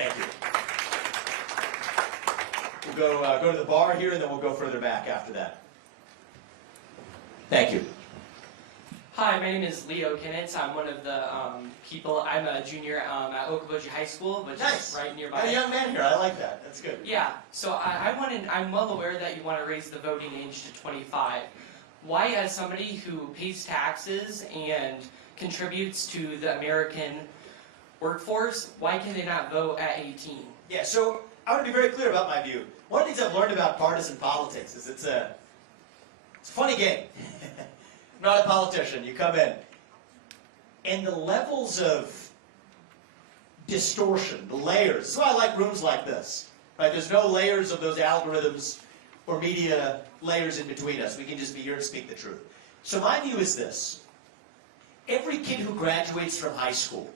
Thank you. We'll go to the bar here, and then we'll go further back after that. Thank you. Hi, my name is Leo Kinnitz. I'm one of the people. I'm a junior at Obokoji High School, which is right nearby. Got a young man here. I like that. That's good. Yeah. So I'm well aware that you want to raise the voting age to 25. Why, as somebody who pays taxes and contributes to the American workforce, why can they not vote at 18? Yeah. So I want to be very clear about my view. One of the things I've learned about partisan politics is it's a funny game. I'm not a politician. You come in, and the levels of distortion, the layers. This is why I like rooms like this. Right? There's no layers of those algorithms or media layers in between us. We can just be here to speak the truth. So my view is this. Every kid who graduates from high school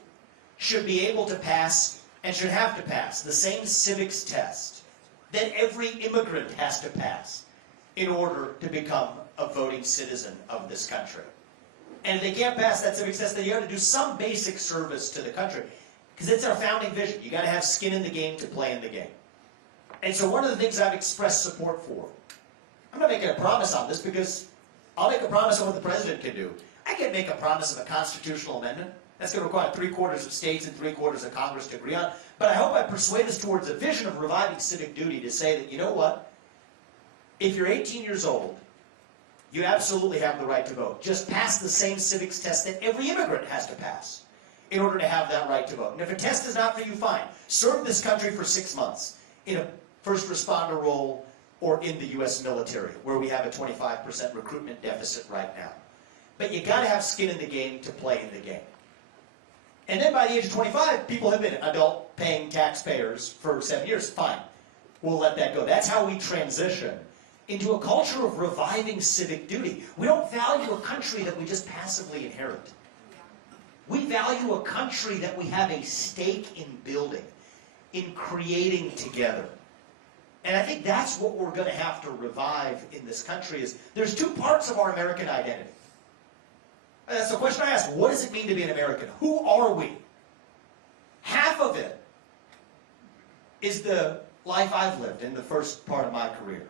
should be able to pass, and should have to pass, the same civics test that every immigrant has to pass in order to become a voting citizen of this country. And if they can't pass that civics test, then you have to do some basic service to the country. Because it's our founding vision. You got to have skin in the game to play in the game. And so one of the things I've expressed support for, I'm not making a promise on this because I'll make a promise on what the president can do. I can't make a promise of a constitutional amendment. That's going to require 3/4 of states and 3/4 of Congress to agree on. But I hope I persuade us towards a vision of reviving civic duty to say that, you know what? If you're 18 years old, you absolutely have the right to vote. Just pass the same civics test that every immigrant has to pass in order to have that right to vote. And if a test is not for you, fine. Serve this country for 6 months in a first responder role or in the U.S. military, where we have a 25% recruitment deficit right now. But you got to have skin in the game to play in the game. And then by the age of 25, people have been adult paying taxpayers for 7 years. Fine. We'll let that go. That's how we transition into a culture of reviving civic duty. We don't value a country that we just passively inherit. We value a country that we have a stake in building, in creating together. And I think that's what we're going to have to revive in this country. Is there's two parts of our American identity. And that's the question I ask. What does it mean to be an American? Who are we? Half of it is the life I've lived in the first part of my career.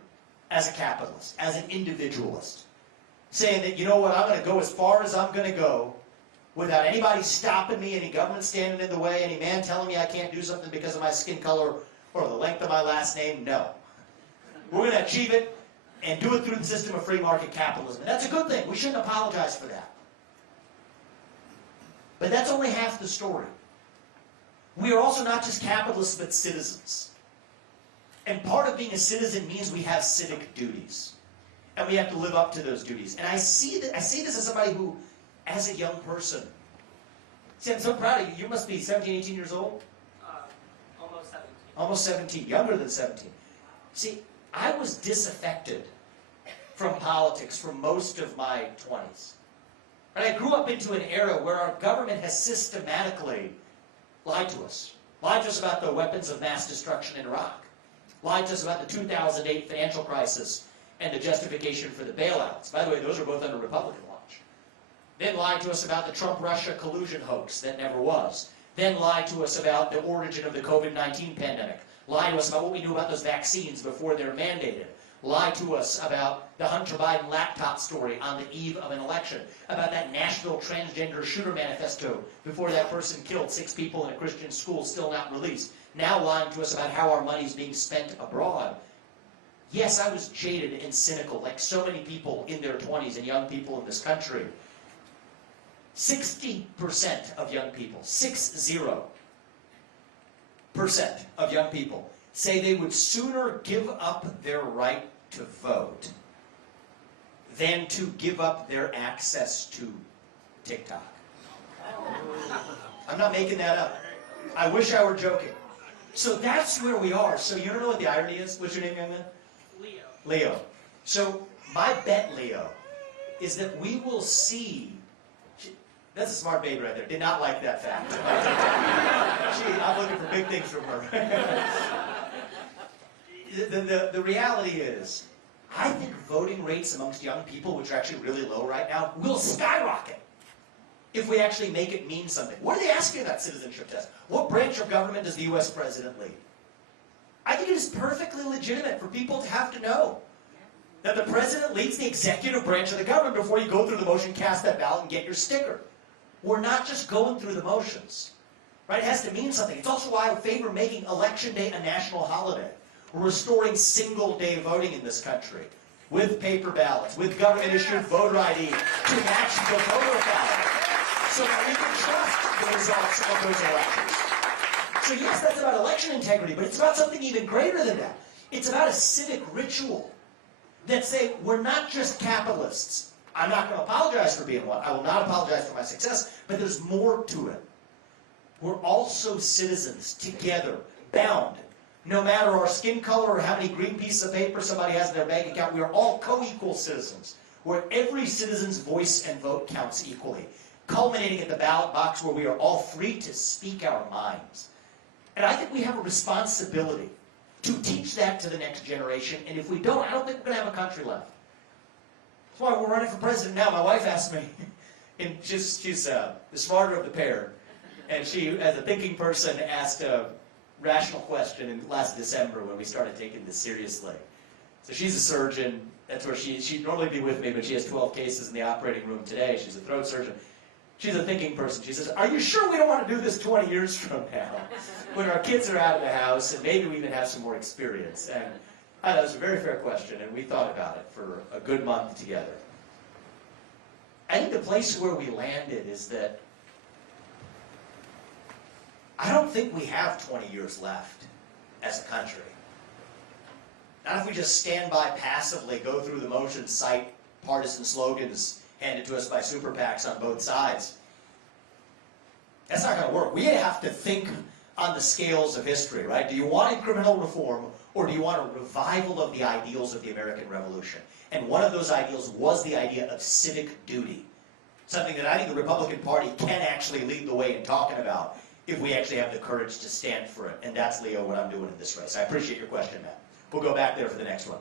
As a capitalist, as an individualist, saying that, you know what, I'm going to go as far as I'm going to go without anybody stopping me, any government standing in the way, any man telling me I can't do something because of my skin color or the length of my last name. No. We're going to achieve it and do it through the system of free market capitalism. And that's a good thing. We shouldn't apologize for that. But that's only half the story. We are also not just capitalists, but citizens. And part of being a citizen means we have civic duties. And we have to live up to those duties. And I see this as somebody who, as a young person, see, I'm so proud of you. You must be 17, 18 years old? Almost 17. Almost 17, younger than 17. See, I was disaffected from politics for most of my 20s. And I grew up into an era where our government has systematically lied to us. Lied to us about the weapons of mass destruction in Iraq. Lied to us about the 2008 financial crisis and the justification for the bailouts. By the way, those are both under Republican watch. Then lied to us about the Trump-Russia collusion hoax that never was. Then lied to us about the origin of the COVID-19 pandemic. Lied to us about what we knew about those vaccines before they're mandated. Lied to us about the Hunter Biden laptop story on the eve of an election. About that Nashville transgender shooter manifesto before that person killed 6 people in a Christian school still not released. Now lying to us about how our money is being spent abroad. Yes, I was jaded and cynical, like so many people in their 20s and young people in this country. 60% of young people, 60% of young people, say they would sooner give up their right to vote than to give up their access to TikTok. I'm not making that up. I wish I were joking. So that's where we are. So you don't know what the irony is? What's your name, young man? Leo. Leo. So my bet, Leo, is that we will see... That's a smart baby right there. Did not like that fact. I'm looking for big things from her. The reality is, I think voting rates amongst young people, which are actually really low right now, will skyrocket. if we actually make it mean something. What do they ask you in that citizenship test? What branch of government does the US president lead? I think it is perfectly legitimate for people to have to know that the president leads the executive branch of the government before you go through the motion, cast that ballot, and get your sticker. We're not just going through the motions. Right? It has to mean something. It's also why I favor making Election Day a national holiday. We're restoring single-day voting in this country with paper ballots, with government-issued voter ID to match the voter ballot so that we can trust the results of those elections. So yes, that's about election integrity, but it's about something even greater than that. It's about a civic ritual that say, we're not just capitalists. I'm not going to apologize for being one. I will not apologize for my success, but there's more to it. We're also citizens together, bound. No matter our skin color or how many green pieces of paper somebody has in their bank account, we are all co-equal citizens, where every citizen's voice and vote counts equally, culminating at the ballot box where we are all free to speak our minds. And I think we have a responsibility to teach that to the next generation, and if we don't, I don't think we're going to have a country left. That's why we're running for president now. My wife asked me, and she's the smarter of the pair, and she, as a thinking person, asked a rational question in last December when we started taking this seriously. So she's a surgeon. That's where she'd normally be with me, but she has 12 cases in the operating room today. She's a throat surgeon. She's a thinking person. She says, are you sure we don't want to do this 20 years from now when our kids are out of the house and maybe we even have some more experience? And I thought it was a very fair question, and we thought about it for a good month together. I think the place where we landed is that I don't think we have 20 years left as a country. Not if we just stand by passively, go through the motions, cite partisan slogans handed to us by super PACs on both sides. That's not going to work. We have to think on the scales of history, right? Do you want incremental reform, or do you want a revival of the ideals of the American Revolution? And one of those ideals was the idea of civic duty. Something that I think the Republican Party can actually lead the way in talking about if we actually have the courage to stand for it. And that's, Leo, what I'm doing in this race. I appreciate your question, Matt. We'll go back there for the next one.